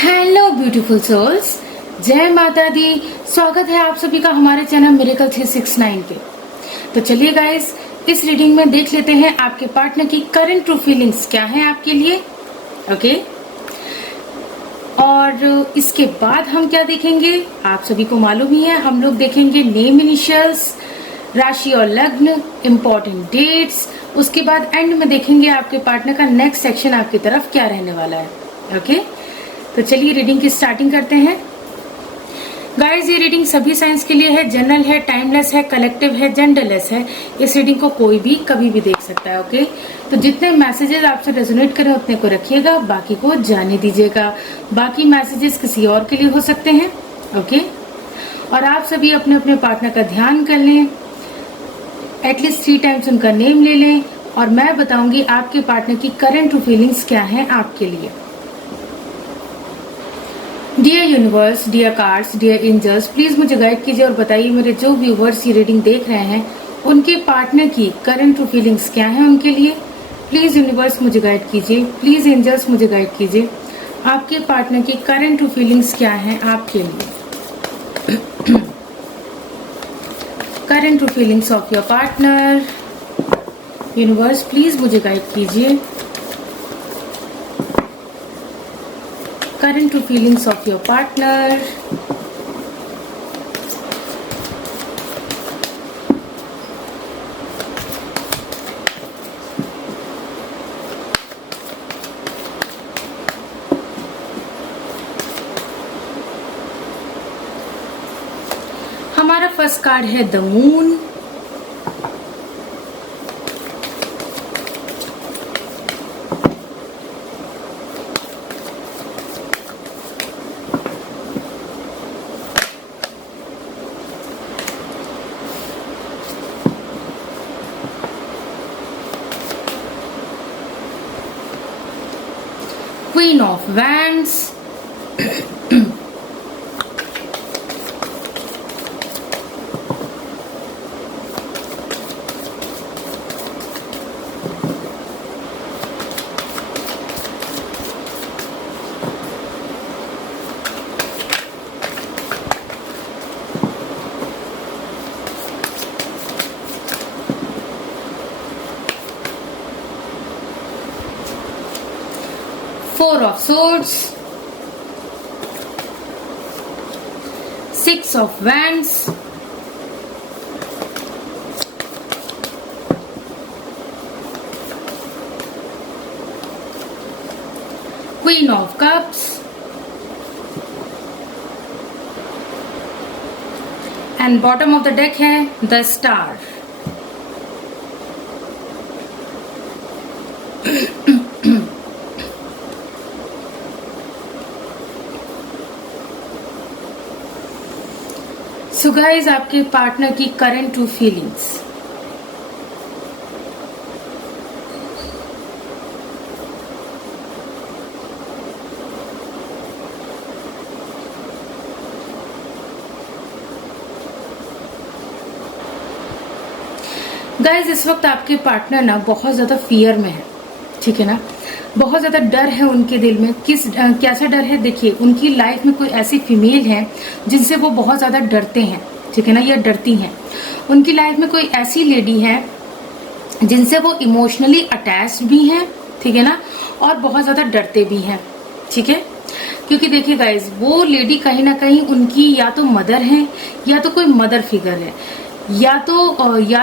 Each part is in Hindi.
हेलो ब्यूटीफुल सोल्स, जय माता दी। स्वागत है आप सभी का हमारे चैनल मिरेकल 369 पे। तो चलिए गाइस, इस रीडिंग में देख लेते हैं आपके पार्टनर की करंट ट्रू फीलिंग्स क्या है आपके लिए। ओके, और इसके बाद हम क्या देखेंगे आप सभी को मालूम ही है, हम लोग देखेंगे नेम इनिशियल्स, राशि और लग्न, इम्पोर्टेंट डेट्स। उसके बाद एंड में देखेंगे आपके पार्टनर का नेक्स्ट सेक्शन आपकी तरफ क्या रहने वाला है। ओके, तो चलिए रीडिंग की स्टार्टिंग करते हैं। गाइस, ये रीडिंग सभी साइंस के लिए है, जनरल है, टाइमलेस है, कलेक्टिव है, जेंडरलेस है। इस रीडिंग को कोई भी कभी भी देख सकता है। ओके, तो जितने मैसेजेस आपसे रेजोनेट करें उतने को रखिएगा, बाकी को जाने दीजिएगा। बाकी मैसेजेस किसी और के लिए हो सकते हैं। ओके, और आप सभी अपने अपने पार्टनर का ध्यान कर लें, एटलीस्ट 3 टाइम्स उनका नेम ले लें, और मैं बताऊंगी आपके पार्टनर की करंट ट्रू फीलिंग्स क्या है आपके लिए। Dear universe, dear cards, dear angels, please मुझे गाइड कीजिए और बताइए मेरे जो व्यूवर्स ये रीडिंग देख रहे हैं उनके पार्टनर की करंट ट्रू फीलिंग्स क्या है उनके लिए। प्लीज यूनिवर्स मुझे गाइड कीजिए, प्लीज एंजल्स मुझे गाइड कीजिए, आपके पार्टनर की करंट ट्रू फीलिंग्स क्या है आपके लिए। Current true feelings of your partner. Universe please मुझे गाइड कीजिए, current true feelings of your partner. हमारा फर्स्ट कार्ड है the moon. Queen of Wands, Four of Swords, Six of Wands, Queen of Cups, and bottom of the deck है the Star. सो गाइस, आपके पार्टनर की करंट ट्रू फीलिंग्स। गाइस, इस वक्त आपके पार्टनर ना बहुत ज्यादा फियर में है, ठीक है ना। बहुत ज्यादा डर है उनके दिल में। कैसा डर है, देखिए उनकी लाइफ में कोई ऐसी फीमेल है जिनसे वो बहुत ज्यादा डरते हैं, ठीक है ना, या डरती हैं। उनकी लाइफ में कोई ऐसी लेडी है जिनसे वो इमोशनली अटैच्ड भी हैं, ठीक है ना, और बहुत ज्यादा डरते भी हैं, ठीक है। क्योंकि देखिए गाइज, वो लेडी कहीं ना कहीं उनकी या तो मदर है या तो कोई मदर फिगर है, या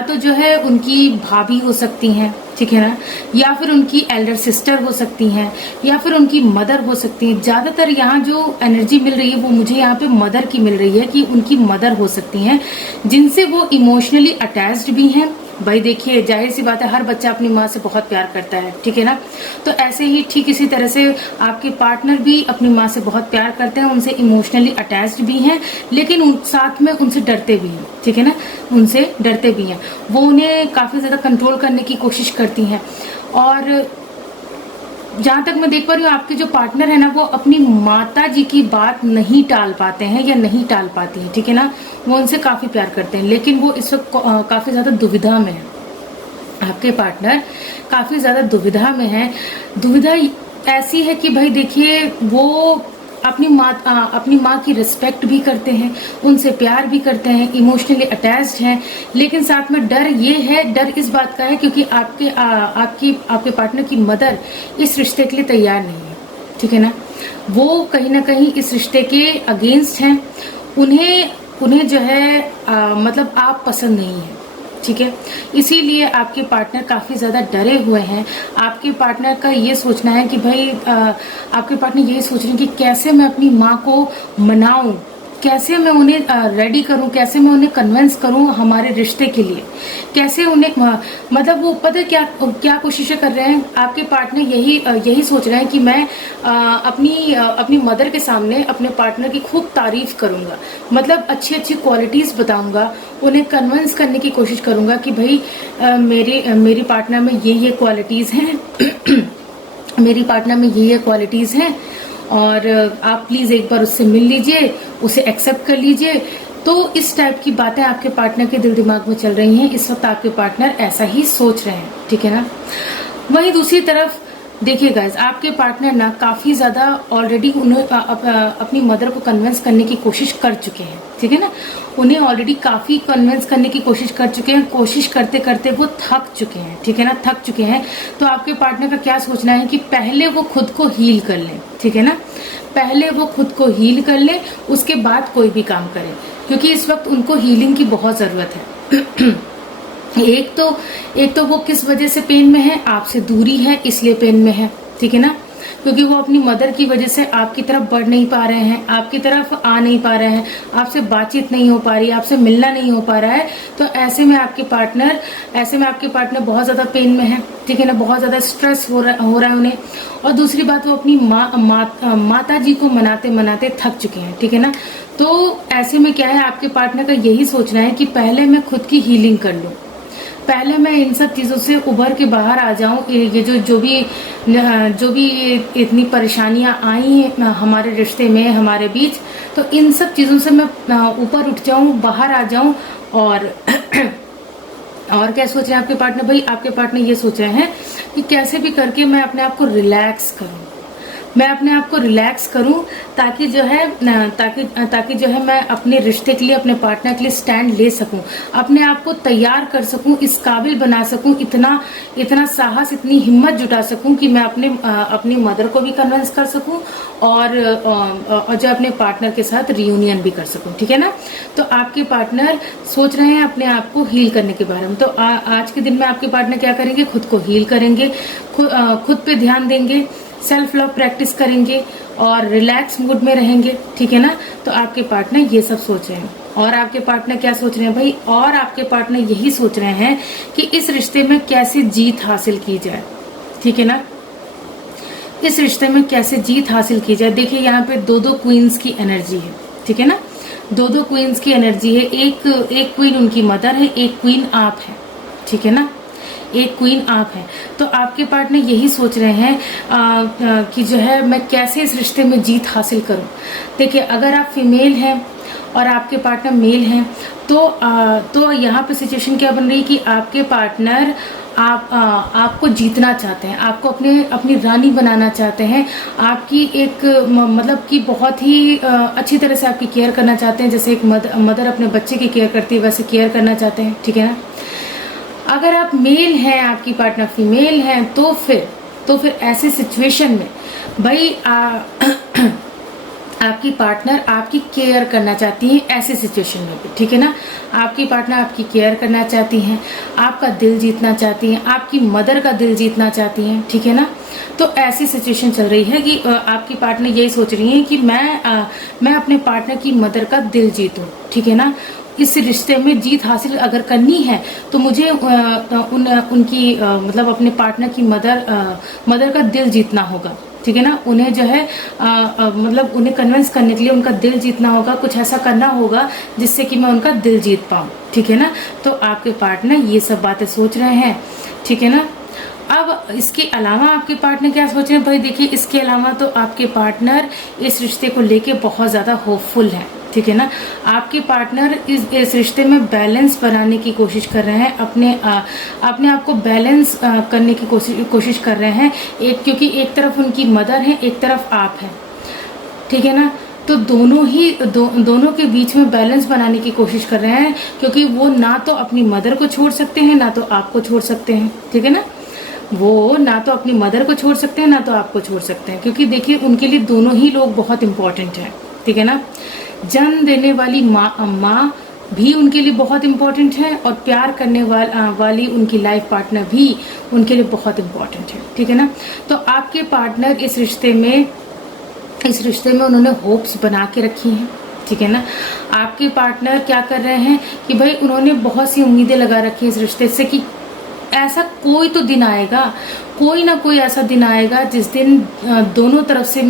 तो जो है उनकी भाभी हो सकती हैं, ठीक है ना, या फिर उनकी एल्डर सिस्टर हो सकती हैं, या फिर उनकी मदर हो सकती हैं। ज्यादातर यहाँ जो एनर्जी मिल रही है वो मुझे यहाँ पे मदर की मिल रही है, कि उनकी मदर हो सकती हैं जिनसे वो इमोशनली अटैच्ड भी हैं। भाई देखिए, जाहिर सी बात है, हर बच्चा अपनी माँ से बहुत प्यार करता है, ठीक है ना। तो ऐसे ही ठीक इसी तरह से आपके पार्टनर भी अपनी माँ से बहुत प्यार करते हैं, उनसे इमोशनली अटैच्ड भी हैं, लेकिन साथ में उनसे डरते भी हैं, ठीक है ना, उनसे डरते भी हैं। वो उन्हें काफी ज्यादा कंट्रोल करने की कोशिश करती हैं। और जहां तक मैं देख पा रही हूँ, आपके जो पार्टनर है ना, वो अपनी माता जी की बात नहीं टाल पाते हैं या नहीं टाल पाती हैं, ठीक है ना। वो उनसे काफी प्यार करते हैं, लेकिन वो इस वक्त काफी ज्यादा दुविधा में है। आपके पार्टनर काफी ज्यादा दुविधा में है। दुविधा ऐसी है कि भाई देखिए, वो अपनी माँ की रिस्पेक्ट भी करते हैं, उनसे प्यार भी करते हैं, इमोशनली अटैच्ड हैं, लेकिन साथ में डर ये है, डर इस बात का है क्योंकि आपके पार्टनर की मदर इस रिश्ते के लिए तैयार नहीं है, ठीक है ना। वो कहीं ना कहीं इस रिश्ते के अगेंस्ट हैं, उन्हें जो है मतलब आप पसंद नहीं है, ठीक है। इसीलिए आपके पार्टनर काफी ज्यादा डरे हुए हैं। आपके पार्टनर का ये सोचना है कि भाई आपके पार्टनर ये सोच रहे हैं कि कैसे मैं अपनी माँ को मनाऊं, कैसे मैं उन्हें रेडी करूं, कैसे मैं उन्हें कन्विंस करूं हमारे रिश्ते के लिए, कैसे उन्हें मतलब वो पता है क्या कोशिशें कर रहे हैं। आपके पार्टनर यही सोच रहे हैं कि मैं अपनी मदर के सामने अपने पार्टनर की खूब तारीफ करूंगा, मतलब अच्छी अच्छी क्वालिटीज बताऊंगा, उन्हें कन्विंस करने की कोशिश करूंगा कि भाई मेरी पार्टनर में ये क्वालिटीज हैं मेरी पार्टनर में ये क्वालिटीज हैं और आप प्लीज एक बार उससे मिल लीजिए, उसे एक्सेप्ट कर लीजिए। तो इस टाइप की बातें आपके पार्टनर के दिल दिमाग में चल रही हैं। इस वक्त आपके पार्टनर ऐसा ही सोच रहे हैं, ठीक है ना। वहीं दूसरी तरफ देखिए गाइस, आपके पार्टनर ना काफी ज्यादा ऑलरेडी उन्हें अपनी मदर को कन्विंस करने की कोशिश कर चुके हैं, ठीक है ना। उन्हें ऑलरेडी काफी कन्विंस करने की कोशिश कर चुके हैं, कोशिश करते करते वो थक चुके हैं, ठीक है ना, थक चुके हैं। तो आपके पार्टनर का क्या सोचना है कि पहले वो खुद को हील कर लें, ठीक है ना, पहले वो खुद को हील कर ले, उसके बाद कोई भी काम करें, क्योंकि इस वक्त उनको हीलिंग की बहुत जरूरत है। एक तो वो किस वजह से पेन में है, आपसे दूरी है इसलिए पेन में है, ठीक है ना, क्योंकि वो अपनी मदर की वजह से आपकी तरफ बढ़ नहीं पा रहे हैं, आपकी तरफ आ नहीं पा रहे हैं, आपसे बातचीत नहीं हो पा रही, आपसे मिलना नहीं हो पा रहा है। तो ऐसे में आपके पार्टनर बहुत ज्यादा पेन में है, ठीक है ना, बहुत ज्यादा स्ट्रेस हो रहा है उन्हें। और दूसरी बात, वो अपनी माता जी को मनाते मनाते थक चुके हैं, ठीक है ना। तो ऐसे में क्या है, आपके पार्टनर का यही सोचना है कि पहले मैं खुद की हीलिंग कर लूं, पहले मैं इन सब चीजों से उभर के बाहर आ जाऊं। ये जो भी इतनी परेशानियां आई हैं हमारे रिश्ते में, हमारे बीच, तो इन सब चीजों से मैं ऊपर उठ जाऊं, बाहर आ जाऊं। और और क्या सोच रहे हैं आपके पार्टनर? भाई आपके पार्टनर ये सोच रहे हैं कि कैसे भी करके मैं अपने आप को रिलैक्स करूं, मैं अपने आप को रिलैक्स करूं, ताकि जो है मैं अपने रिश्ते के लिए, अपने पार्टनर के लिए स्टैंड ले सकूं, अपने आप को तैयार कर सकूं, इस काबिल बना सकूं, इतना साहस, इतनी हिम्मत जुटा सकूं कि मैं अपनी मदर को भी कन्विंस कर सकूं और जो अपने पार्टनर के साथ रियूनियन भी कर सकूं, ठीक है ना। तो आपके पार्टनर सोच रहे हैं अपने आप को हील करने के बारे में। तो आज के दिन में आपके पार्टनर क्या करेंगे? खुद को हील करेंगे, खुद पे ध्यान देंगे, सेल्फ लव प्रैक्टिस करेंगे और रिलैक्स मूड में रहेंगे, ठीक है ना। तो आपके पार्टनर ये सब सोच रहे हैं। और आपके पार्टनर क्या सोच रहे हैं भाई? और आपके पार्टनर यही सोच रहे हैं कि इस रिश्ते में कैसे जीत हासिल की जाए, ठीक है ना, इस रिश्ते में कैसे जीत हासिल की जाए। देखिए यहाँ पे दो क्वींस की एनर्जी है, ठीक है ना, दो क्वींस की एनर्जी है। एक क्वीन उनकी मदर है, एक क्वीन आप है, ठीक है ना, एक क्वीन आप है। तो आपके पार्टनर यही सोच रहे हैं कि जो है मैं कैसे इस रिश्ते में जीत हासिल करूं। देखिए अगर आप फीमेल हैं और आपके पार्टनर मेल हैं तो यहाँ पे सिचुएशन क्या बन रही है कि आपके पार्टनर आपको जीतना चाहते हैं, आपको अपनी रानी बनाना चाहते हैं, आपकी एक मतलब कि बहुत ही अच्छी तरह से आपकी केयर करना चाहते हैं, जैसे एक मदर अपने बच्चे की केयर करती है वैसे केयर करना चाहते हैं, ठीक है ना। अगर आप मेल हैं, आपकी पार्टनर फीमेल हैं, तो फिर ऐसी सिचुएशन में भाई आपकी पार्टनर आपकी केयर करना चाहती है ऐसी सिचुएशन में भी, ठीक है ना। आपकी पार्टनर आपकी केयर करना चाहती हैं, आपका दिल जीतना चाहती हैं, आपकी मदर का दिल जीतना चाहती हैं, ठीक है ना। तो ऐसी सिचुएशन चल रही है कि आपकी पार्टनर यही सोच रही है कि मैं अपने पार्टनर की मदर का दिल जीतूं, ठीक है ना। इस रिश्ते में जीत हासिल अगर करनी है तो मुझे उनकी मतलब अपने पार्टनर की मदर का दिल जीतना होगा, ठीक है ना। उन्हें जो है मतलब उन्हें कन्विंस करने के लिए उनका दिल जीतना होगा, कुछ ऐसा करना होगा जिससे कि मैं उनका दिल जीत पाऊं, ठीक है ना। तो आपके पार्टनर ये सब बातें सोच रहे हैं, ठीक है ना। अब इसके अलावा आपके पार्टनर क्या सोच रहे हैं? भाई देखिए इसके अलावा तो आपके पार्टनर इस रिश्ते को लेके बहुत ज्यादा होपफुल है, ठीक है ना। आपके पार्टनर इस रिश्ते में बैलेंस बनाने की कोशिश कर रहे हैं, अपने आप को बैलेंस करने की कोशिश कर रहे हैं। क्योंकि एक तरफ उनकी मदर है, एक तरफ आप है। ठीक है ना। तो दोनों के बीच में बैलेंस बनाने की कोशिश कर रहे हैं, क्योंकि वो ना तो अपनी मदर को छोड़ सकते हैं ना तो आपको छोड़ सकते हैं, ठीक है ना। वो ना तो अपनी मदर को छोड़ सकते हैं ना तो आपको छोड़ सकते हैं, क्योंकि देखिए उनके लिए दोनों ही लोग बहुत इंपॉर्टेंट हैं, ठीक है ना। जन्म देने वाली माँ भी उनके लिए बहुत इंपॉर्टेंट है, और प्यार करने वाली उनकी लाइफ पार्टनर भी उनके लिए बहुत इंपॉर्टेंट है, ठीक है ना। तो आपके पार्टनर इस रिश्ते में उन्होंने होप्स बना के रखी हैं, ठीक है ना। आपके पार्टनर क्या कर रहे हैं कि भाई उन्होंने बहुत सी उम्मीदें लगा रखी है इस रिश्ते से, कि ऐसा कोई तो दिन आएगा, कोई ना कोई ऐसा दिन आएगा जिस दिन दोनों तरफ से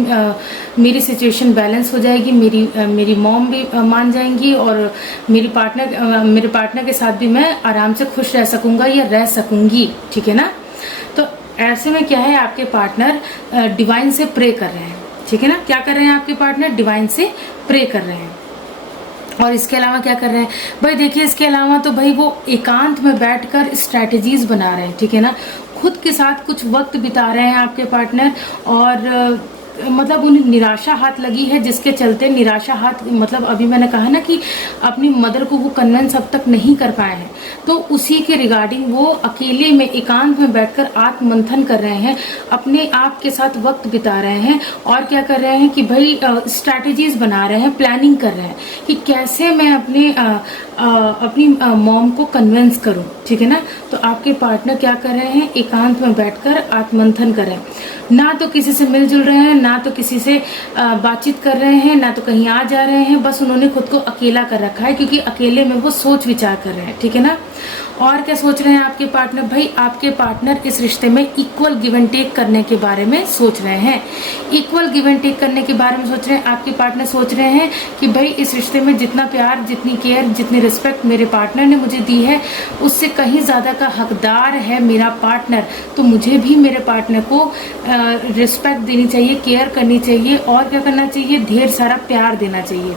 मेरी सिचुएशन बैलेंस हो जाएगी, मेरी मॉम भी मान जाएंगी, और मेरे पार्टनर के साथ भी मैं आराम से खुश रह सकूंगा या रह सकूंगी, ठीक है ना। तो ऐसे में क्या है, आपके पार्टनर डिवाइन से प्रे कर रहे हैं, ठीक है ना। क्या कर रहे हैं आपके पार्टनर? डिवाइन से प्रे कर रहे हैं। और इसके अलावा क्या कर रहे हैं भाई? देखिए इसके अलावा तो भाई वो एकांत में बैठकर स्ट्रैटेजीज बना रहे हैं, ठीक है ना। खुद के साथ कुछ वक्त बिता रहे हैं आपके पार्टनर, और मतलब उन्हें निराशा हाथ लगी है, जिसके चलते निराशा हाथ, मतलब अभी मैंने कहा ना कि अपनी मदर को वो कन्विंस अब तक नहीं कर पाए हैं, तो उसी के रिगार्डिंग वो अकेले में एकांत में बैठकर आत्ममंथन कर रहे हैं, अपने आप के साथ वक्त बिता रहे हैं, और क्या कर रहे हैं कि भाई स्ट्रैटेजीज बना रहे हैं, प्लानिंग कर रहे हैं कि कैसे मैं अपनी मॉम को कन्विंस करूं, ठीक है ना। तो आपके पार्टनर क्या कर रहे हैं? एकांत में बैठकर आत्ममंथन कर रहे हैं, ना तो किसी से मिलजुल रहे हैं, ना तो किसी से बातचीत कर रहे हैं, ना तो कहीं आ जा रहे हैं, बस उन्होंने खुद को अकेला कर रखा है, क्योंकि अकेले में वो सोच विचार कर रहे हैं, ठीक है ना। और क्या सोच रहे हैं आपके पार्टनर? भाई आपके पार्टनर इस रिश्ते में इक्वल गिव एंड टेक करने के बारे में सोच रहे हैं, इक्वल गिव एंड टेक करने के बारे में सोच रहे हैं। आपके पार्टनर सोच रहे हैं कि भाई इस रिश्ते में जितना प्यार, जितनी केयर, जितनी रिस्पेक्ट मेरे पार्टनर ने मुझे दी है, उससे कहीं ज्यादा का हकदार है मेरा पार्टनर, तो मुझे भी मेरे पार्टनर को रिस्पेक्ट देनी चाहिए, केयर करनी चाहिए, और क्या करना चाहिए? ढेर सारा प्यार देना चाहिए,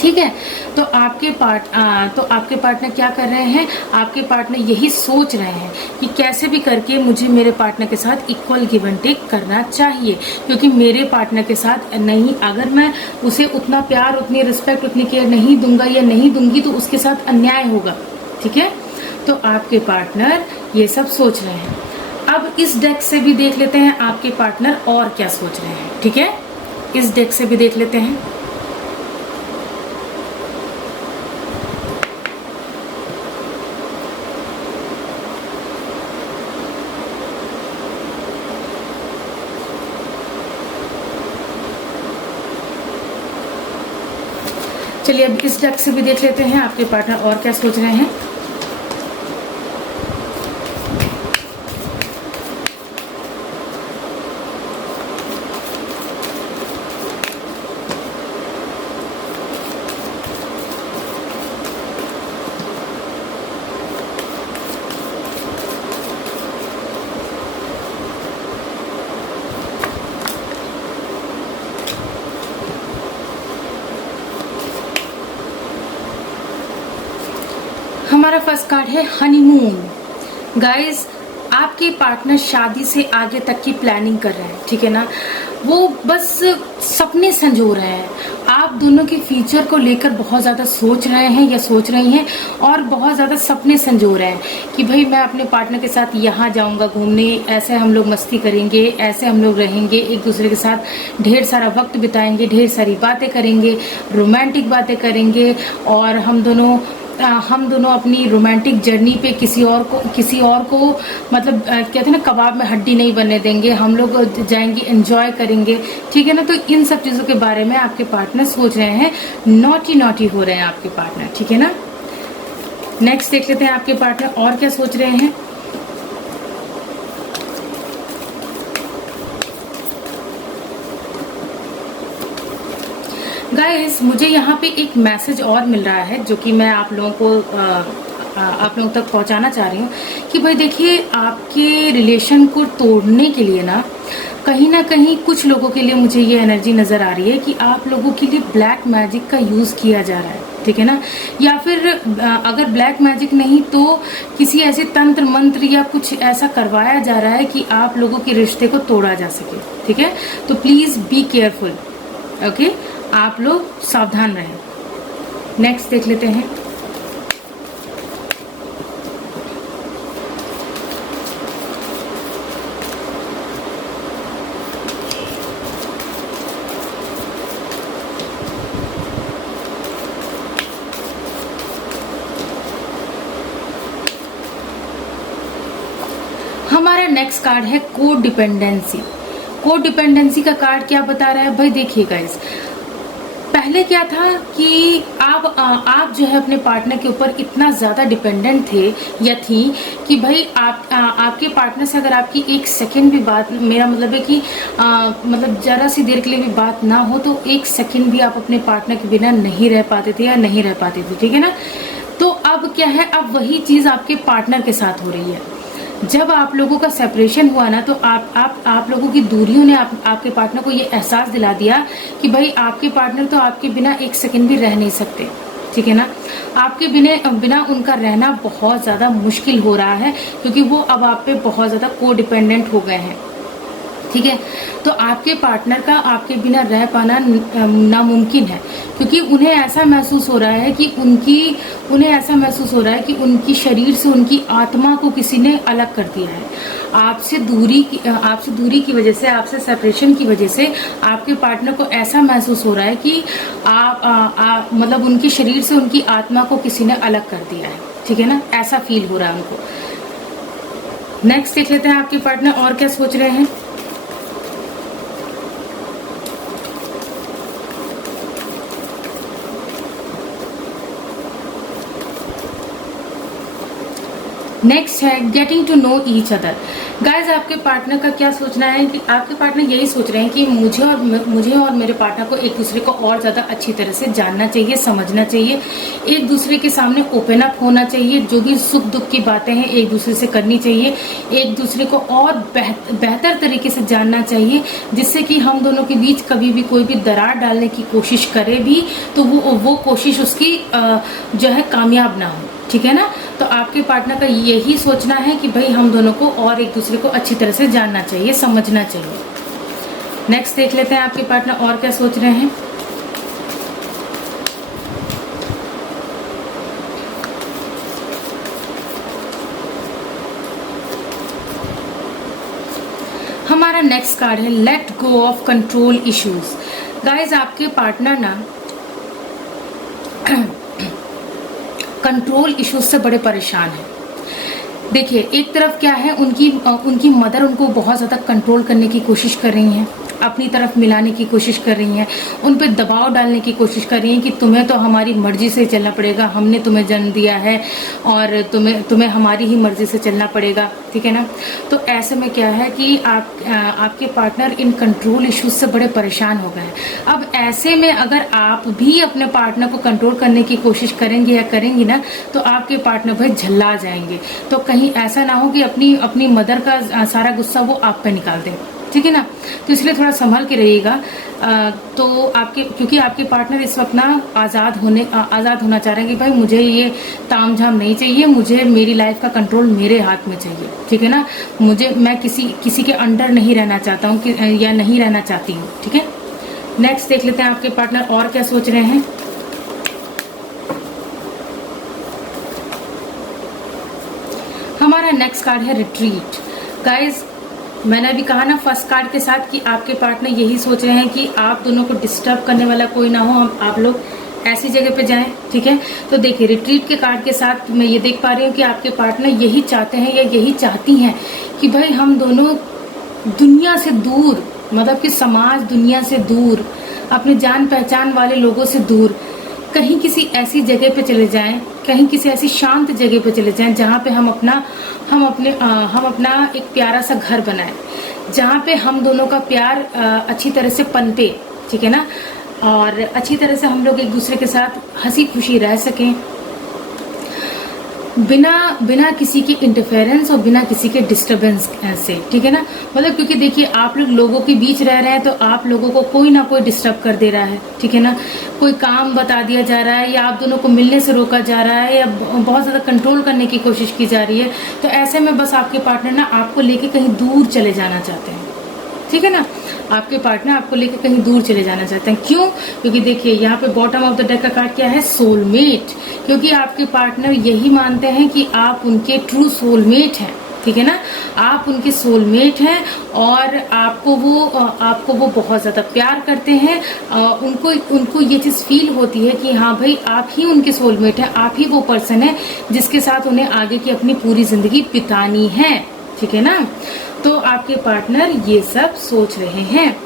ठीक है। तो आपके पार्टनर क्या कर रहे हैं? आपके पार्टनर यही सोच रहे हैं कि कैसे भी करके मुझे मेरे पार्टनर के साथ इक्वल गिव एंड टेक करना चाहिए, क्योंकि मेरे पार्टनर के साथ नहीं, अगर मैं उसे उतना प्यार, उतनी रिस्पेक्ट, उतनी केयर नहीं दूंगा या नहीं दूंगी तो उसके साथ अन्याय होगा, ठीक है। तो आपके पार्टनर ये सब सोच रहे हैं। अब इस डेक से भी देख लेते हैं आपके पार्टनर और क्या सोच रहे हैं, ठीक है। इस डेक से भी देख लेते हैं। चलिए अब इस डेक से भी देख लेते हैं आपके पार्टनर और क्या सोच रहे हैं। हमारा फर्स्ट कार्ड है हनीमून। गाइस आपके पार्टनर शादी से आगे तक की प्लानिंग कर रहे हैं, ठीक है ना। वो बस सपने संजो रहे हैं, आप दोनों के फ्यूचर को लेकर बहुत ज्यादा सोच रहे हैं या सोच रही हैं, और बहुत ज्यादा सपने संजो रहे हैं कि भाई मैं अपने पार्टनर के साथ यहाँ जाऊंगा घूमने, ऐसे हम लोग मस्ती करेंगे, ऐसे हम लोग रहेंगे, एक दूसरे के साथ ढेर सारा वक्त बिताएंगे, ढेर सारी बातें करेंगे, रोमांटिक बातें करेंगे, और हम दोनों अपनी रोमांटिक जर्नी पे किसी और को मतलब कहते हैं ना, कबाब में हड्डी नहीं बनने देंगे, हम लोग जाएंगे, एंजॉय करेंगे, ठीक है ना। तो इन सब चीजों के बारे में आपके पार्टनर सोच रहे हैं, नॉटी हो रहे हैं आपके पार्टनर, ठीक है ना। नेक्स्ट देख लेते हैं आपके पार्टनर और क्या सोच रहे हैं। गाइस मुझे यहाँ पे एक मैसेज और मिल रहा है जो कि मैं आप लोगों तक पहुँचाना चाह रही हूँ कि भाई देखिए आपके रिलेशन को तोड़ने के लिए ना कहीं कुछ लोगों के लिए मुझे ये एनर्जी नजर आ रही है कि आप लोगों के लिए ब्लैक मैजिक का यूज किया जा रहा है, ठीक है ना। या फिर अगर ब्लैक मैजिक नहीं तो किसी ऐसे तंत्र मंत्र या कुछ ऐसा करवाया जा रहा है कि आप लोगों के रिश्ते को तोड़ा जा सके, ठीक है। तो प्लीज बी केयरफुल, ओके, आप लोग सावधान रहें। नेक्स्ट देख लेते हैं। हमारा नेक्स्ट कार्ड है को डिपेंडेंसी। को डिपेंडेंसी का कार्ड क्या बता रहा है भाई? देखिए गाइस, पहले क्या था कि आप जो है अपने पार्टनर के ऊपर इतना ज्यादा डिपेंडेंट थे या थी कि भाई आपके पार्टनर से अगर आपकी एक सेकंड भी बात, मेरा मतलब है कि मतलब जरा सी देर के लिए भी बात ना हो तो एक सेकंड भी आप अपने पार्टनर के बिना नहीं रह पाते थे या नहीं रह पाते थे, ठीक है ना। तो अब क्या है, अब वही चीज आपके पार्टनर के साथ हो रही है। जब आप लोगों का सेपरेशन हुआ ना, तो आप लोगों की दूरियों ने आपके पार्टनर को ये एहसास दिला दिया कि भाई आपके पार्टनर तो आपके बिना एक सेकंड भी रह नहीं सकते, ठीक है ना। आपके बिना उनका रहना बहुत ज्यादा मुश्किल हो रहा है, क्योंकि वो अब आप पे बहुत ज्यादा को डिपेंडेंट हो गए हैं, ठीक है। तो आपके पार्टनर का आपके बिना रह पाना नामुमकिन है, क्योंकि उन्हें ऐसा महसूस हो रहा है कि उनकी शरीर से उनकी आत्मा को किसी ने अलग कर दिया है। आपसे दूरी की वजह से, आपसे सेपरेशन की वजह से आपके पार्टनर को ऐसा महसूस हो रहा है कि मतलब उनके शरीर से उनकी आत्मा को किसी ने अलग कर दिया है, ठीक है ना। ऐसा फील हो रहा है उनको। नेक्स्ट देख लेते हैं आपके पार्टनर और क्या सोच रहे हैं। नेक्स्ट है getting to know each other. Guys, आपके पार्टनर का क्या सोचना है कि आपके पार्टनर यही सोच रहे हैं कि मुझे और मेरे पार्टनर को एक दूसरे को और ज्यादा अच्छी तरह से जानना चाहिए, समझना चाहिए, एक दूसरे के सामने ओपन अप होना चाहिए, जो भी सुख दुख की बातें हैं एक दूसरे से करनी चाहिए, एक दूसरे को और बेहतर तरीके से जानना चाहिए, जिससे कि हम दोनों के बीच कभी भी कोई भी दरार डालने की कोशिश करे भी तो वो कोशिश उसकी जो है कामयाब ना हो, ठीक है ना। तो आपके पार्टनर का यही सोचना है कि भाई हम दोनों को और एक दूसरे को अच्छी तरह से जानना चाहिए, समझना चाहिए। नेक्स्ट देख लेते हैं आपके पार्टनर और क्या सोच रहे हैं। हमारा नेक्स्ट कार्ड है let go of control issues. Guys, आपके पार्टनर ना कंट्रोल इश्यूज से बड़े परेशान हैं। देखिए, एक तरफ क्या है, उनकी मदर उनको बहुत ज्यादा कंट्रोल करने की कोशिश कर रही हैं, अपनी तरफ मिलाने की कोशिश कर रही हैं, उन पे दबाव डालने की कोशिश कर रही हैं कि तुम्हें तो हमारी मर्जी से चलना पड़ेगा, हमने तुम्हें जन्म दिया है और तुम्हें हमारी ही मर्जी से चलना पड़ेगा, ठीक है ना। तो ऐसे में क्या है कि आपके पार्टनर इन कंट्रोल इश्यूज से बड़े परेशान हो गए हैं। अब ऐसे में अगर आप भी अपने पार्टनर को कंट्रोल करने की कोशिश करेंगे या करेंगी ना, तो आपके पार्टनर भाई झल्ला जाएंगे। तो कहीं ऐसा ना हो कि अपनी मदर का सारा गुस्सा वो आप पे निकाल दें, ठीक है ना। तो इसलिए थोड़ा संभल के रहिएगा। तो क्योंकि आपके पार्टनर इस वक्त ना आजाद होना चाह रहे हैं कि भाई मुझे ये तामझाम नहीं चाहिए, मुझे मेरी लाइफ का कंट्रोल मेरे हाथ में चाहिए, ठीक है ना। मैं किसी के अंडर नहीं रहना चाहता हूँ या नहीं रहना चाहती हूँ, ठीक है। नेक्स्ट देख लेते हैं आपके पार्टनर और क्या सोच रहे हैं। हमारा नेक्स्ट कार्ड है रिट्रीट। गाइज, मैंने अभी कहा ना फर्स्ट कार्ड के साथ कि आपके पार्टनर यही सोच रहे हैं कि आप दोनों को डिस्टर्ब करने वाला कोई ना हो, आप लोग ऐसी जगह पे जाएं, ठीक है। तो देखिए, रिट्रीट के कार्ड के साथ मैं ये देख पा रही हूँ कि आपके पार्टनर यही चाहते हैं या यही चाहती हैं कि भाई हम दोनों दुनिया से दूर, मतलब कि समाज दुनिया से दूर, अपने जान पहचान वाले लोगों से दूर, कहीं किसी ऐसी जगह पे चले जाएं, कहीं किसी ऐसी शांत जगह पे चले जाएं जहाँ पे हम अपना एक प्यारा सा घर बनाएं, जहाँ पे हम दोनों का प्यार अच्छी तरह से पनपे, ठीक है ना, और अच्छी तरह से हम लोग एक दूसरे के साथ हंसी खुशी रह सकें, बिना किसी की इंटरफेरेंस और बिना किसी के डिस्टरबेंस से, ठीक है ना। मतलब क्योंकि देखिए, आप लोगों के बीच रह रहे हैं तो आप लोगों को कोई ना कोई डिस्टर्ब कर दे रहा है, ठीक है ना। कोई काम बता दिया जा रहा है या आप दोनों को मिलने से रोका जा रहा है या बहुत ज्यादा कंट्रोल करने की कोशिश की जा रही है। तो ऐसे में बस आपके पार्टनर ना आपको लेके कहीं दूर चले जाना चाहते हैं, ठीक है ना। आपके पार्टनर आपको लेकर कहीं दूर चले जाना चाहते हैं। क्यों? क्योंकि देखिए यहाँ पे बॉटम ऑफ द डेक का कार्ड क्या है, सोलमेट। क्योंकि आपके पार्टनर यही मानते हैं कि आप उनके ट्रू सोलमेट हैं, ठीक है ना, आप उनके सोलमेट हैं और आपको वो बहुत ज्यादा प्यार करते हैं। उनको ये चीज फील होती है कि हाँ भाई आप ही उनके सोलमेट हैं, आप ही वो पर्सन है जिसके साथ उन्हें आगे की अपनी पूरी जिंदगी बितानी है, ठीक है ना। तो आपके पार्टनर ये सब सोच रहे हैं।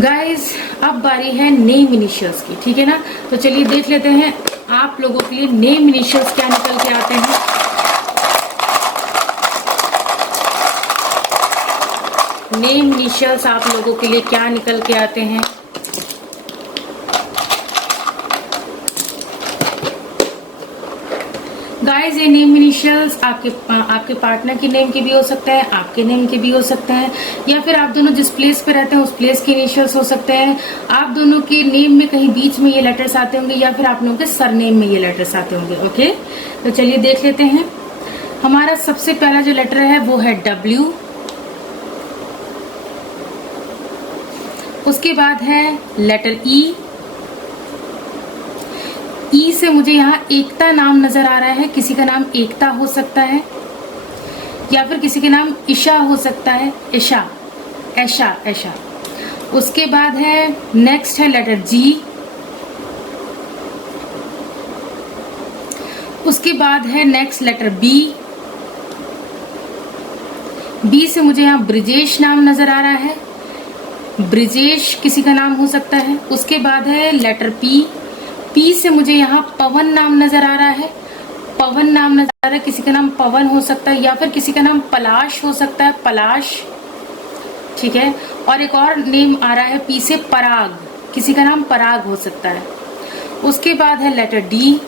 गाइज अब बारी है नेम इनिशियल्स की, ठीक है ना। तो चलिए देख लेते हैं आप लोगों के लिए नेम इनिशियल्स क्या निकल के आते हैं। नेम इनिशियल्स आप लोगों के लिए क्या निकल के आते हैं। गाइस ये नेम इनिशियल्स आपके पार्टनर के नेम के भी हो सकता है, आपके नेम के भी हो सकता है, या फिर आप दोनों जिस प्लेस पे रहते हैं उस प्लेस के इनिशियल्स हो सकते हैं। आप दोनों के नेम में कहीं बीच में ये लेटर्स आते होंगे या फिर आप लोगों के सरनेम में ये लेटर्स आते होंगे। ओके, तो चलिए देख लेते हैं। हमारा सबसे पहला जो लेटर है वो है W, उसके बाद है लेटर E। ई से मुझे यहाँ एकता नाम नजर आ रहा है, किसी का नाम एकता हो सकता है या फिर किसी के नाम ईशा हो सकता है, ईशा, ऐशा, ऐशा। उसके बाद है नेक्स्ट है लेटर G। उसके बाद है नेक्स्ट लेटर B। B से मुझे यहाँ ब्रिजेश नाम नजर आ रहा है, ब्रिजेश किसी का नाम हो सकता है। उसके बाद है लेटर P। P से मुझे यहाँ पवन नाम नजर आ रहा है, पवन नाम नजर आ रहा है, किसी का नाम पवन हो सकता है या फिर किसी का नाम पलाश हो सकता है, पलाश, ठीक है। और एक और नेम आ रहा है P से पराग, किसी का नाम पराग हो सकता है। उसके बाद है लेटर D।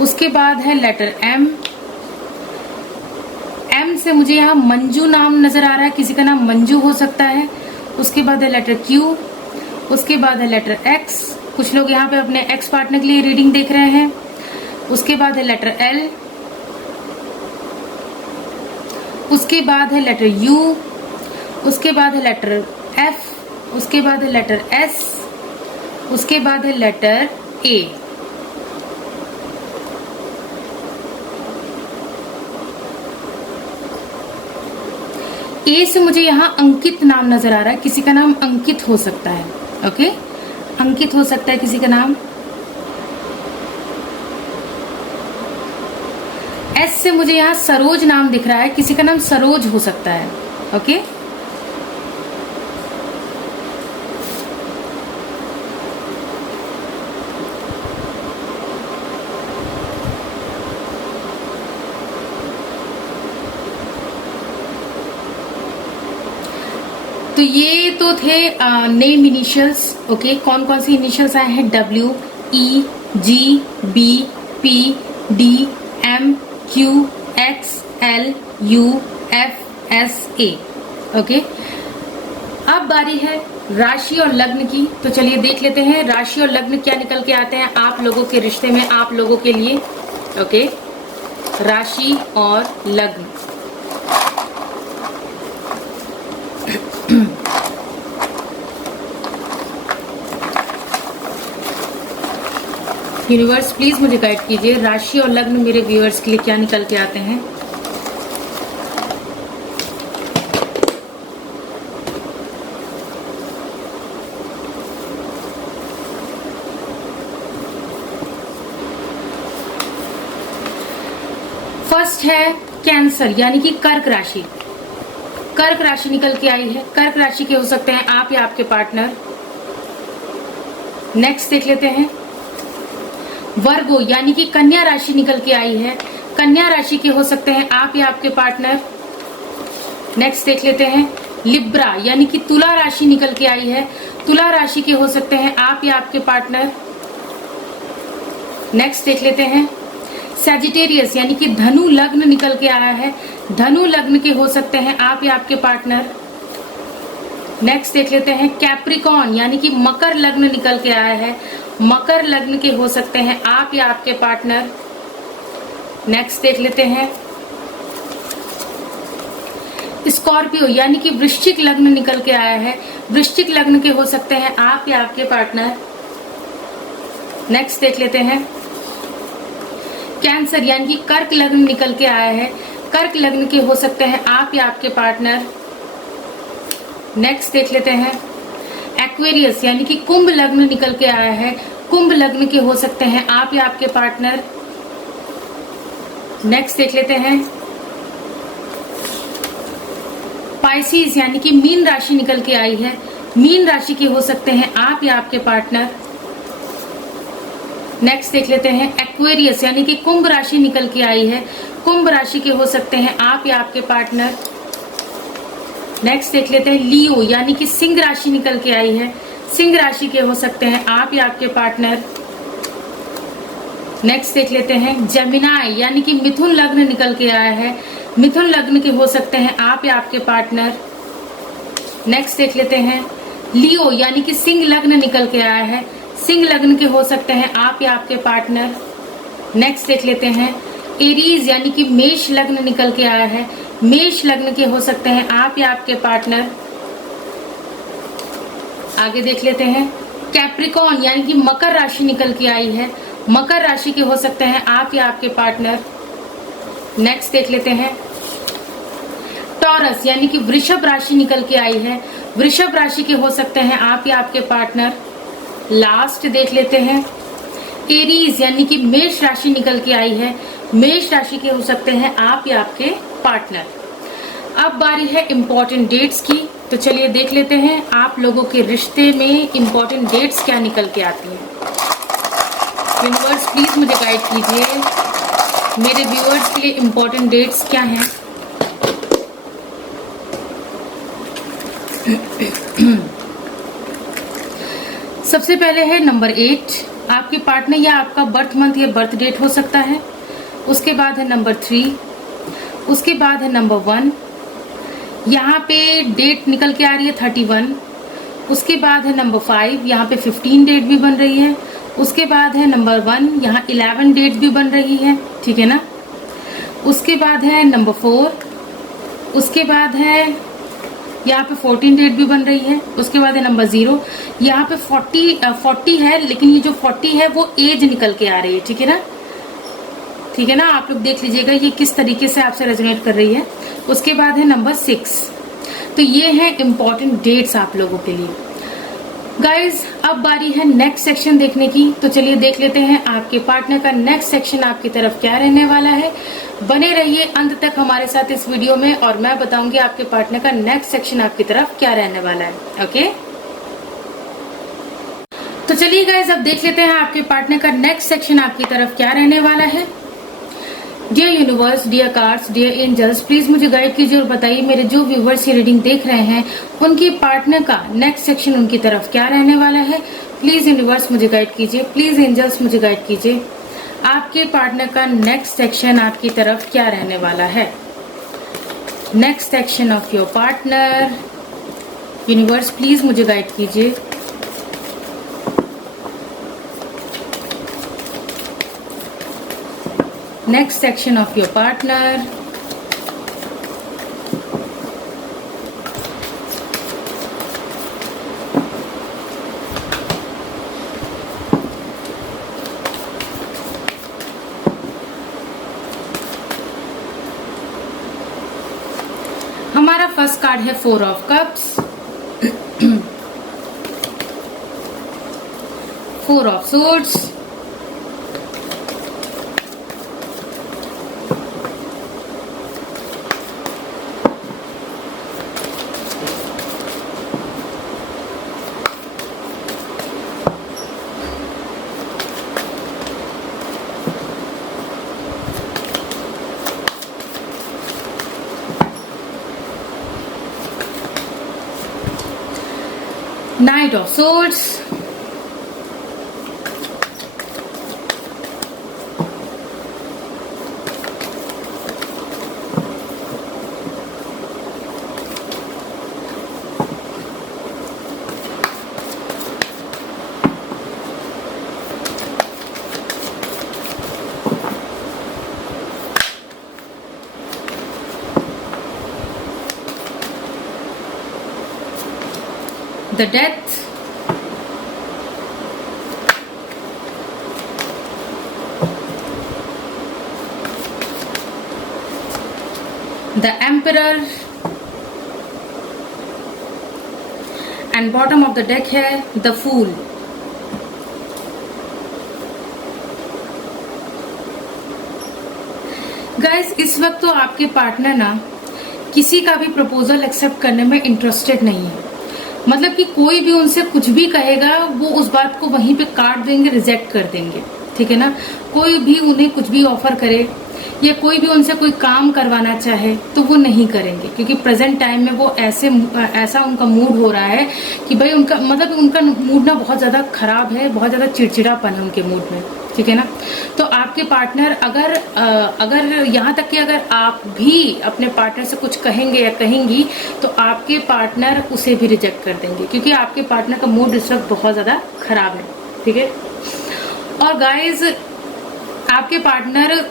उसके बाद है लेटर M। M से मुझे यहाँ मंजू नाम नजर आ रहा है, किसी का नाम मंजू हो सकता है। उसके बाद है लेटर Q। उसके बाद है लेटर X, कुछ लोग यहाँ पे अपने एक्स पार्टनर के लिए रीडिंग देख रहे हैं। उसके बाद है लेटर L। उसके बाद है लेटर U। उसके बाद है लेटर F। उसके बाद है लेटर S। उसके बाद है लेटर A। A से मुझे यहाँ अंकित नाम नजर आ रहा है, किसी का नाम अंकित हो सकता है। ओके, अंकित हो सकता है किसी का नाम। S से मुझे यहाँ सरोज नाम दिख रहा है, किसी का नाम सरोज हो सकता है। ओके, तो ये तो थे नेम इनिशियल्स। ओके, कौन कौन से इनिशियल्स आए हैं, W, E, G, B, P, D, M, Q, X, L, U, F, S, A। Okay, अब बारी है राशि और लग्न की। तो चलिए देख लेते हैं राशि और लग्न क्या निकल के आते हैं आप लोगों के रिश्ते में, आप लोगों के लिए। ओके, राशि और लग्न। यूनिवर्स प्लीज मुझे गाइड कीजिए, राशि और लग्न मेरे व्यूअर्स के लिए क्या निकल के आते हैं। फर्स्ट है कैंसर यानी कि कर्क राशि। कर्क राशि निकल के आई है। कर्क राशि के हो सकते हैं आप या आपके पार्टनर। नेक्स्ट देख लेते हैं वर्गो यानी कि कन्या राशि निकल के आई है। कन्या राशि के हो सकते हैं आप या आपके पार्टनर। नेक्स्ट देख लेते हैं लिब्रा यानी कि तुला राशि निकल के आई है। तुला राशि के हो सकते हैं आप या आपके पार्टनर। नेक्स्ट देख लेते हैं सैजिटेरियस यानी कि धनु लग्न निकल के आया है। धनु लग्न के हो सकते हैं आप या आपके पार्टनर। नेक्स्ट देख लेते हैं कैप्रिकॉन यानी कि मकर लग्न निकल के आया है। मकर लग्न के हो सकते हैं आप या आपके पार्टनर। नेक्स्ट देख लेते हैं स्कॉर्पियो यानी कि वृश्चिक लग्न निकल के आया है। वृश्चिक लग्न के हो सकते हैं आप या आपके पार्टनर। नेक्स्ट देख लेते हैं कैंसर यानी कि कर्क लग्न निकल के आया है। कर्क लग्न के हो सकते हैं आप या आपके पार्टनर। नेक्स्ट देख लेते हैं एक्वेरियस यानी कि कुंभ लग्न निकल के आया है। कुंभ लग्न के हो सकते हैं आप या आपके पार्टनर। नेक्स्ट देख लेते हैं पाइसिस यानी कि मीन राशि निकल के आई है। मीन राशि के हो सकते हैं आप या आपके पार्टनर। नेक्स्ट देख लेते हैं एक्वेरियस यानी कि कुंभ राशि निकल के आई है। कुंभ राशि के हो सकते हैं आप या आपके पार्टनर। नेक्स्ट देख लेते हैं लियो यानी कि सिंह राशि निकल के आई है। सिंह राशि के हो सकते हैं आप या आपके पार्टनर। नेक्स्ट देख लेते हैं जेमिनाई यानी कि मिथुन लग्न निकल के आया है। मिथुन लग्न के हो सकते हैं आप या आपके पार्टनर। नेक्स्ट देख लेते हैं लियो यानी कि सिंह लग्न निकल के आया है। सिंह लग्न के हो सकते हैं आप या आपके पार्टनर। नेक्स्ट देख लेते हैं एरीज यानी कि मेष लग्न निकल के आया है। मेष लग्न के हो सकते हैं आप या आपके पार्टनर। आगे देख लेते हैं कैप्रिकॉन यानी कि मकर राशि निकल के आई है। मकर राशि के हो सकते हैं आप या आपके पार्टनर। नेक्स्ट देख लेते हैं टॉरस यानी कि वृषभ राशि निकल के आई है। वृषभ राशि के हो सकते हैं आप या आपके पार्टनर। लास्ट देख लेते हैं एरीज यानी कि मेष राशि निकल के आई है। मेष राशि के हो सकते हैं आप या आपके पार्टनर। अब बारी है इम्पोर्टेंट डेट्स की, तो चलिए देख लेते हैं आप लोगों के रिश्ते में इम्पोर्टेंट डेट्स क्या निकल के आती हैं। यूनिवर्स प्लीज मुझे गाइड कीजिए, मेरे व्यूअर्स के लिए इम्पोर्टेंट डेट्स क्या हैं। सबसे पहले है नंबर 8, आपके पार्टनर या आपका बर्थ मंथ या बर्थ डेट हो सकता है। उसके बाद है नंबर 3, उसके बाद है नंबर 1, यहाँ पे डेट निकल के आ रही है 31। उसके बाद है नंबर 5, यहाँ पे 15 डेट भी बन रही है। उसके बाद है नंबर 1, यहाँ 11 डेट भी बन रही है, ठीक है ना। उसके बाद है नंबर 4, उसके बाद है यहाँ पे 14 डेट भी बन रही है। उसके बाद है नंबर 0, यहाँ पे 40 है, लेकिन ये जो 40 है वो एज निकल के आ रही है, ठीक है ना। ठीक है ना, आप लोग देख लीजिएगा ये किस तरीके से आपसे रेजोनेट कर रही है। उसके बाद है नंबर 6। तो ये है इम्पोर्टेंट डेट्स आप लोगों के लिए। गाइज अब बारी है नेक्स्ट सेक्शन देखने की, तो चलिए देख लेते हैं आपके पार्टनर का नेक्स्ट सेक्शन आपकी तरफ क्या रहने वाला है। बने रहिए अंत तक हमारे साथ इस वीडियो में और मैं बताऊंगी आपके पार्टनर का नेक्स्ट सेक्शन आपकी तरफ क्या रहने वाला है। ओके, तो चलिए गाइज अब देख लेते हैं आपके पार्टनर का नेक्स्ट सेक्शन आपकी तरफ क्या रहने वाला है। Dear universe, dear cards, dear angels, please मुझे गाइड कीजिए और बताइए मेरे जो व्यूवर्स ये रीडिंग देख रहे हैं उनकी पार्टनर का नेक्स्ट सेक्शन उनकी तरफ क्या रहने वाला है। प्लीज यूनिवर्स मुझे गाइड कीजिए, प्लीज एंजल्स मुझे गाइड कीजिए, आपके पार्टनर का नेक्स्ट सेक्शन आपकी तरफ क्या रहने वाला है। Next section of your partner, universe please मुझे गाइड कीजिए। Next section of your partner, हमारा फर्स्ट कार्ड है 4 of cups, 4 of swords, Knight of Swords, the death, the emperor, and bottom of the deck है the fool. गाइस, इस वक्त तो आपके पार्टनर ना किसी का भी प्रपोजल एक्सेप्ट करने में इंटरेस्टेड नहीं है। मतलब कि कोई भी उनसे कुछ भी कहेगा वो उस बात को वहीं पे काट देंगे, रिजेक्ट कर देंगे, ठीक है ना। कोई भी उन्हें कुछ भी ऑफर करे या कोई भी उनसे कोई काम करवाना चाहे तो वो नहीं करेंगे, क्योंकि प्रेजेंट टाइम में वो ऐसा उनका मूड हो रहा है कि भाई उनका मूड ना बहुत ज्यादा खराब है, बहुत ज्यादा चिड़चिड़ापन है उनके मूड में, ठीक है ना। तो आपके पार्टनर अगर यहाँ तक कि अगर आप भी अपने पार्टनर से कुछ कहेंगे या कहेंगी तो आपके पार्टनर उसे भी रिजेक्ट कर देंगे, क्योंकि आपके पार्टनर का मूड इस वक्त बहुत ज्यादा खराब है, ठीक है। और गाइज, आपके पार्टनर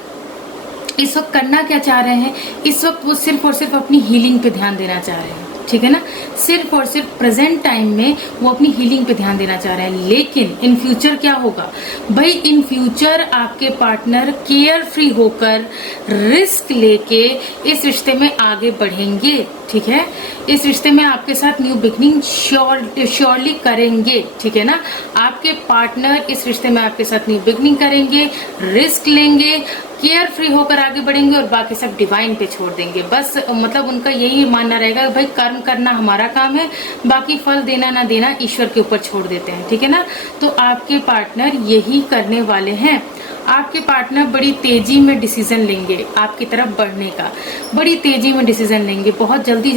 इस वक्त करना क्या चाह रहे हैं, इस वक्त वो सिर्फ और सिर्फ अपनी हीलिंग पे ध्यान देना चाह रहे हैं, ठीक है ना। सिर्फ और सिर्फ प्रेजेंट टाइम में वो अपनी हीलिंग पे ध्यान देना चाह रहे हैं। लेकिन इन फ्यूचर क्या होगा भाई, इन फ्यूचर आपके पार्टनर केयर फ्री होकर रिस्क लेके इस रिश्ते में आगे बढ़ेंगे, ठीक है। इस रिश्ते में आपके साथ न्यू बिगनिंग श्योरली करेंगे, ठीक है ना। आपके पार्टनर इस रिश्ते में आपके साथ न्यू बिगनिंग करेंगे, रिस्क लेंगे, केयर फ्री होकर आगे बढ़ेंगे और बाकी सब डिवाइन पे छोड़ देंगे। बस मतलब उनका यही मानना रहेगा भाई कर्म करना हमारा काम है, बाकी फल देना ना देना ईश्वर के ऊपर छोड़ देते हैं, ठीक है ना। तो आपके पार्टनर यही करने वाले हैं। आपके पार्टनर बड़ी तेजी में डिसीजन लेंगे आपकी तरफ बढ़ने का, बड़ी तेजी में डिसीजन लेंगे। बहुत जल्दी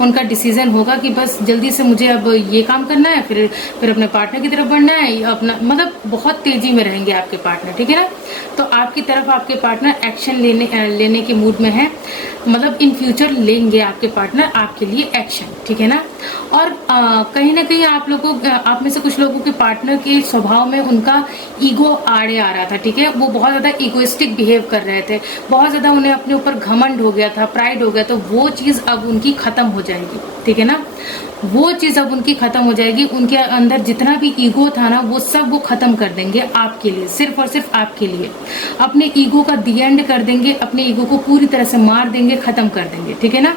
उनका डिसीजन होगा कि बस जल्दी से मुझे अब ये काम करना है, फिर अपने पार्टनर की तरफ बढ़ना है, अपना मतलब बहुत तेजी में रहेंगे आपके पार्टनर, ठीक है ना। तो आपकी तरफ आपके पार्टनर एक्शन लेने के मूड में है, मतलब इन फ्यूचर लेंगे आपके पार्टनर आपके लिए एक्शन, ठीक है ना। और कहीं ना कहीं आप में से कुछ लोगों के पार्टनर के स्वभाव में उनका ईगो आड़े आ रहा था, ठीक है। वो बहुत ज्यादा इगोइस्टिक बिहेव कर रहे थे, बहुत ज्यादा उन्हें अपने ऊपर घमंड हो गया था, प्राइड हो गया। तो वो चीज अब उनकी खत्म हो जाएगी, ठीक है ना। वो चीज अब उनकी खत्म हो जाएगी। उनके अंदर जितना भी ईगो था ना वो सब वो खत्म कर देंगे आपके लिए, सिर्फ और सिर्फ आपके लिए। अपने ईगो का दी एंड कर देंगे, अपने ईगो को पूरी तरह से मार देंगे, खत्म कर देंगे, ठीक है ना।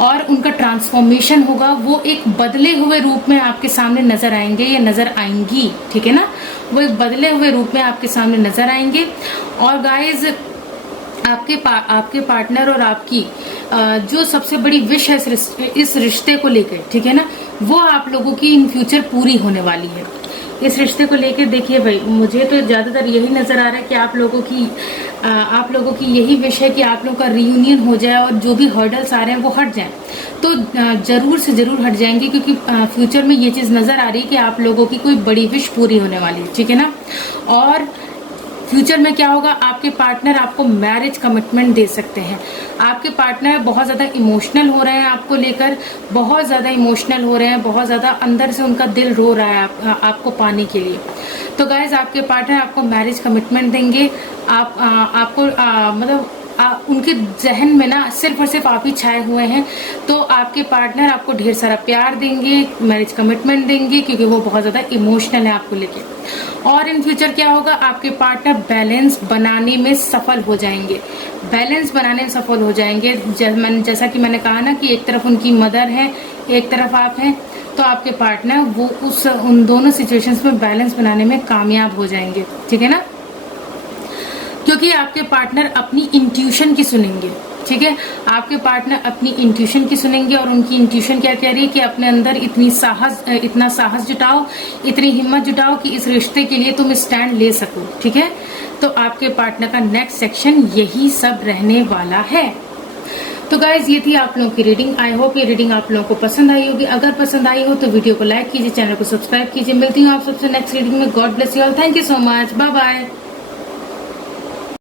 और उनका ट्रांसफॉर्मेशन होगा, वो एक बदले हुए रूप में आपके सामने नजर आएंगे या नजर आएंगी, ठीक है ना। वो एक बदले हुए रूप में आपके सामने नजर आएंगे। और गाइज, आपके पार्टनर और आपकी जो सबसे बड़ी विश है इस रिश्ते को लेकर, ठीक है ना, वो आप लोगों की इन फ्यूचर पूरी होने वाली है। इस रिश्ते को लेकर देखिए भाई, मुझे तो ज्यादातर यही नजर आ रहा है कि आप लोगों की यही विश है कि आप लोगों का रियूनियन हो जाए और जो भी हर्डल्स आ रहे हैं वो हट जाएं। तो जरूर से जरूर हट जाएंगे, क्योंकि फ्यूचर में ये चीज नजर आ रही है कि आप लोगों की कोई बड़ी विश पूरी होने वाली है, ठीक है ना। और फ्यूचर में क्या होगा, आपके पार्टनर आपको मैरिज कमिटमेंट दे सकते हैं। आपके पार्टनर बहुत ज्यादा इमोशनल हो रहे हैं आपको लेकर, बहुत ज्यादा इमोशनल हो रहे हैं, बहुत ज्यादा अंदर से उनका दिल रो रहा है आपको पाने के लिए। तो गाइज, आपके पार्टनर आपको मैरिज कमिटमेंट देंगे। उनके जहन में ना सिर्फ और सिर्फ आप ही छाए हुए हैं। तो आपके पार्टनर आपको ढेर सारा प्यार देंगे, मैरिज कमिटमेंट देंगे, क्योंकि वो बहुत ज्यादा इमोशनल है आपको लेके। और इन फ्यूचर क्या होगा, आपके पार्टनर बैलेंस बनाने में सफल हो जाएंगे, बैलेंस बनाने में सफल हो जाएंगे। जैसा कि मैंने कहा ना कि एक तरफ उनकी मदर है, एक तरफ आप हैं, तो आपके पार्टनर वो उन दोनों सिचुएशंस में बैलेंस बनाने में कामयाब हो जाएंगे, ठीक है ना। क्योंकि आपके पार्टनर अपनी इंट्यूशन की सुनेंगे, ठीक है। आपके पार्टनर अपनी इंट्यूशन की सुनेंगे और उनकी इंट्यूशन क्या कह रही है कि अपने अंदर इतना साहस जुटाओ, इतनी हिम्मत जुटाओ कि इस रिश्ते के लिए तुम स्टैंड ले सको, ठीक है। तो आपके पार्टनर का नेक्स्ट सेक्शन यही सब रहने वाला है। तो गाइज, ये थी आप लोगों की रीडिंग। आई होप ये रीडिंग आप लोगों को पसंद आई होगी। अगर पसंद आई हो तो वीडियो को लाइक कीजिए, चैनल को सब्सक्राइब कीजिए। मिलती हूँ आप सबसे नेक्स्ट रीडिंग में। God bless you all. Thank you so much. Bye bye.